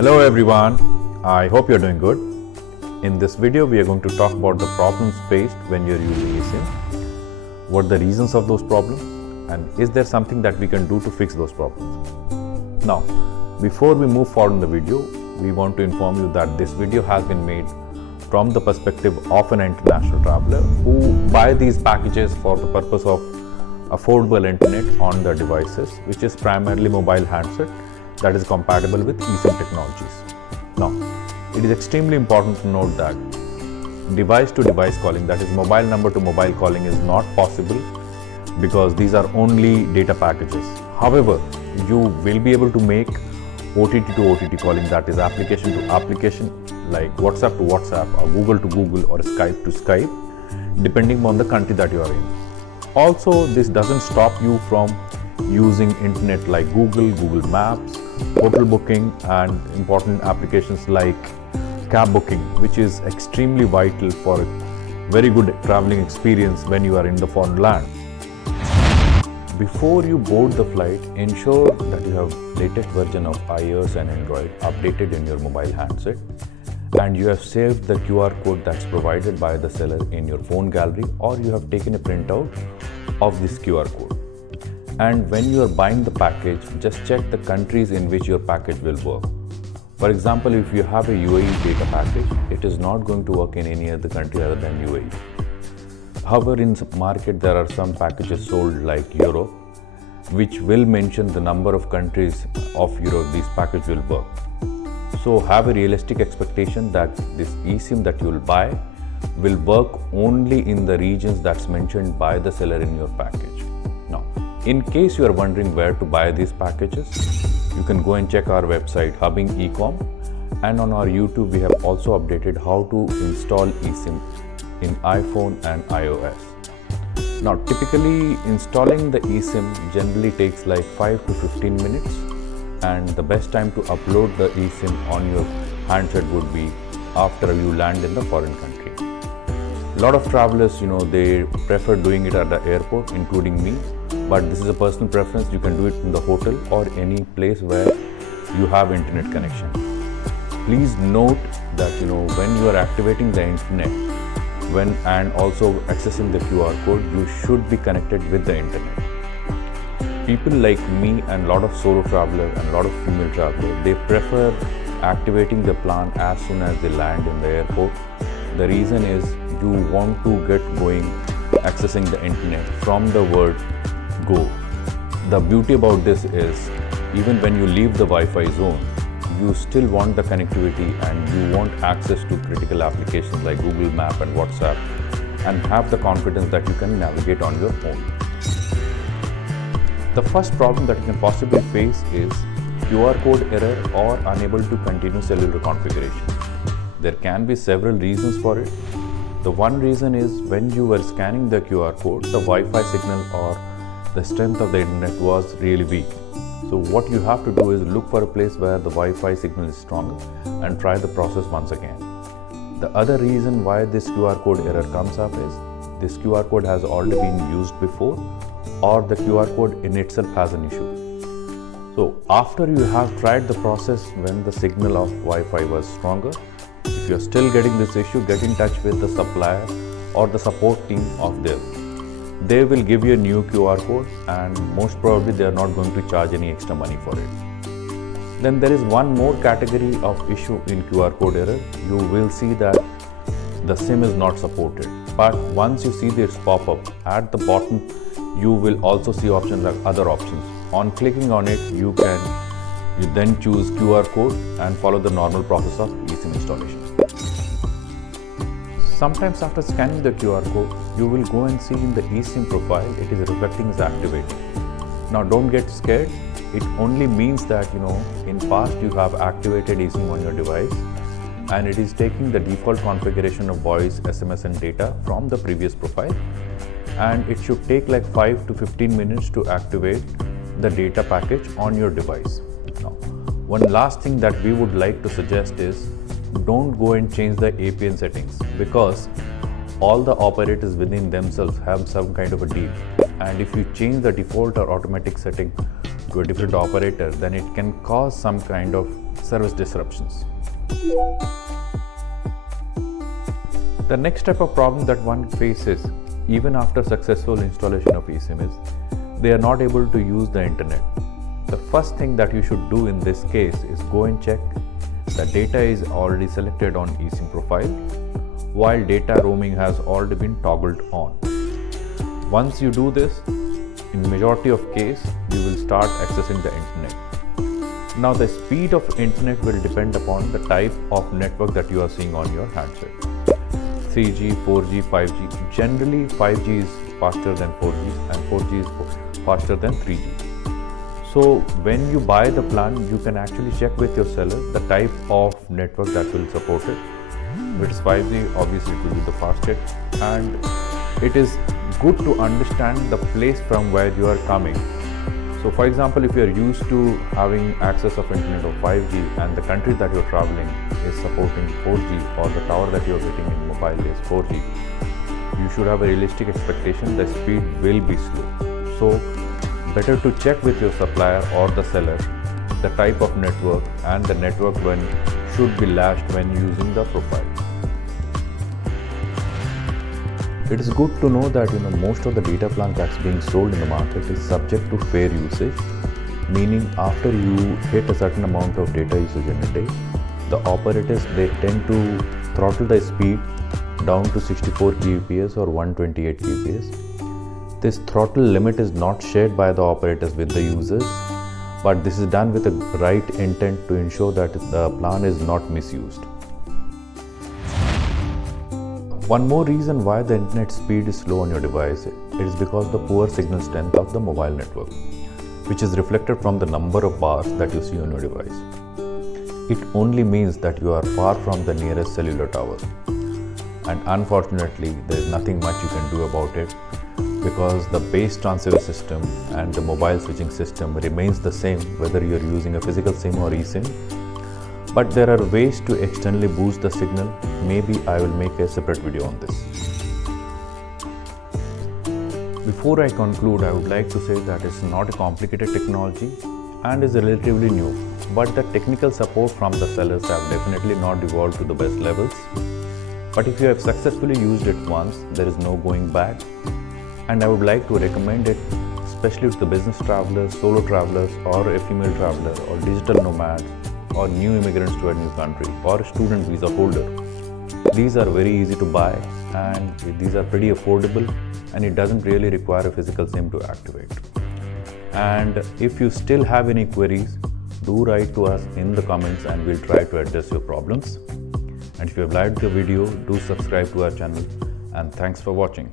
Hello everyone, I hope you're doing good. In this video, we are going to talk about the problems faced when you're using eSIM, what are the reasons of those problems, and is there something that we can do to fix those problems. Now, before we move forward in the video, we want to inform you that this video has been made from the perspective of an international traveler who buy these packages for the purpose of affordable internet on their devices, which is primarily mobile handset that is compatible with eSIM technologies. Now, it is extremely important to note that device to device calling, that is mobile number to mobile calling, is not possible because these are only data packages. However, you will be able to make OTT to OTT calling, that is application to application, like WhatsApp to WhatsApp or Google to Google or Skype to Skype, depending on the country that you are in. Also, this doesn't stop you from using internet like Google Maps, hotel booking, and important applications like cab booking, which is extremely vital for a very good traveling experience when you are in the foreign land. Before you board the flight, ensure that you have latest version of iOS and Android updated in your mobile handset, and you have saved the QR code that's provided by the seller in your phone gallery, or you have taken a printout of this QR code. And when you are buying the package, just check the countries in which your package will work. For example, if you have a UAE data package, it is not going to work in any other country other than UAE. However, in market there are some packages sold like Europe, which will mention the number of countries of Europe this package will work. So have a realistic expectation that this eSIM that you will buy will work only in the regions that's mentioned by the seller in your package. Now, in case you are wondering where to buy these packages, you can go and check our website Hubbing Ecom, and on our YouTube we have also updated how to install eSIM in iPhone and iOS. Now, typically installing the eSIM generally takes like 5 to 15 minutes, and the best time to upload the eSIM on your handset would be after you land in the foreign country. A lot of travelers, they prefer doing it at the airport, including me, but this is a personal preference. You can do it in the hotel or any place where you have internet connection. Please note that when you are activating the internet and also accessing the QR code, you should be connected with the internet. People like me and a lot of solo travelers and a lot of female travelers, they prefer activating the plan as soon as they land in the airport. The reason is you want to get going accessing the internet from the word go. The beauty about this is even when you leave the Wi-Fi zone, you still want the connectivity and you want access to critical applications like Google Map and WhatsApp, and have the confidence that you can navigate on your own. The first problem that you can possibly face is QR code error or unable to continue cellular configuration. There can be several reasons for it. The one reason is when you were scanning the QR code, the Wi-Fi signal or the strength of the internet was really weak. So what you have to do is look for a place where the Wi-Fi signal is stronger and try the process once again. The other reason why this QR code error comes up is this QR code has already been used before, or the QR code in itself has an issue. So after you have tried the process when the signal of Wi-Fi was stronger, if you are still getting this issue, get in touch with the supplier or the support team of them. They will give you a new QR code, and most probably they are not going to charge any extra money for it. Then there is one more category of issue in QR code error. You will see that the SIM is not supported. But once you see this pop up at the bottom, you will also see options like other options. On clicking on it, you then choose QR code and follow the normal process of eSIM installation. Sometimes after scanning the QR code, you will go and see in the eSIM profile, it is reflecting as activated. Now don't get scared. It only means that in past you have activated eSIM on your device, and it is taking the default configuration of voice, SMS and data from the previous profile, and it should take like 5 to 15 minutes to activate the data package on your device. Now, one last thing that we would like to suggest is don't go and change the APN settings, because all the operators within themselves have some kind of a deal, and if you change the default or automatic setting to a different operator, then it can cause some kind of service disruptions. The next type of problem that one faces even after successful installation of eSIM is they are not able to use the internet. The first thing that you should do in this case is go and check the data is already selected on eSIM profile, while data roaming has already been toggled on. Once you do this, in majority of case, you will start accessing the internet. Now the speed of internet will depend upon the type of network that you are seeing on your handset. 3G, 4G, 5G. Generally 5G is faster than 4G and 4G is faster than 3G. So when you buy the plan, you can actually check with your seller the type of network that will support it. If it's 5G, obviously it will be the fastest, and it is good to understand the place from where you are coming. So for example, if you are used to having access of internet of 5G and the country that you're traveling is supporting 4G, or the tower that you're getting in mobile is 4G, you should have a realistic expectation the speed will be slow. So better to check with your supplier or the seller the type of network and the network when should be lashed when using the profile. It is good to know that most of the data plan that's being sold in the market is subject to fair usage, meaning after you hit a certain amount of data usage in a day, the operators they tend to throttle the speed down to 64 Gbps or 128 Gbps. This throttle limit is not shared by the operators with the users, but this is done with the right intent to ensure that the plan is not misused. One more reason why the internet speed is slow on your device, it is because the poor signal strength of the mobile network, which is reflected from the number of bars that you see on your device. It only means that you are far from the nearest cellular tower, and unfortunately there is nothing much you can do about it, because the base transceiver system and the mobile switching system remains the same whether you are using a physical SIM or eSIM. But there are ways to externally boost the signal. Maybe I will make a separate video on this. Before I conclude, I would like to say that it's not a complicated technology and is relatively new, but the technical support from the sellers have definitely not evolved to the best levels. But if you have successfully used it once, there is no going back, and I would like to recommend it especially to the business travelers, solo travelers, or a female traveler, or digital nomads, or new immigrants to a new country, or student visa holder. These are very easy to buy, and these are pretty affordable, and it doesn't really require a physical SIM to activate. And if you still have any queries, do write to us in the comments and we'll try to address your problems. And if you have liked the video, do subscribe to our channel, and thanks for watching.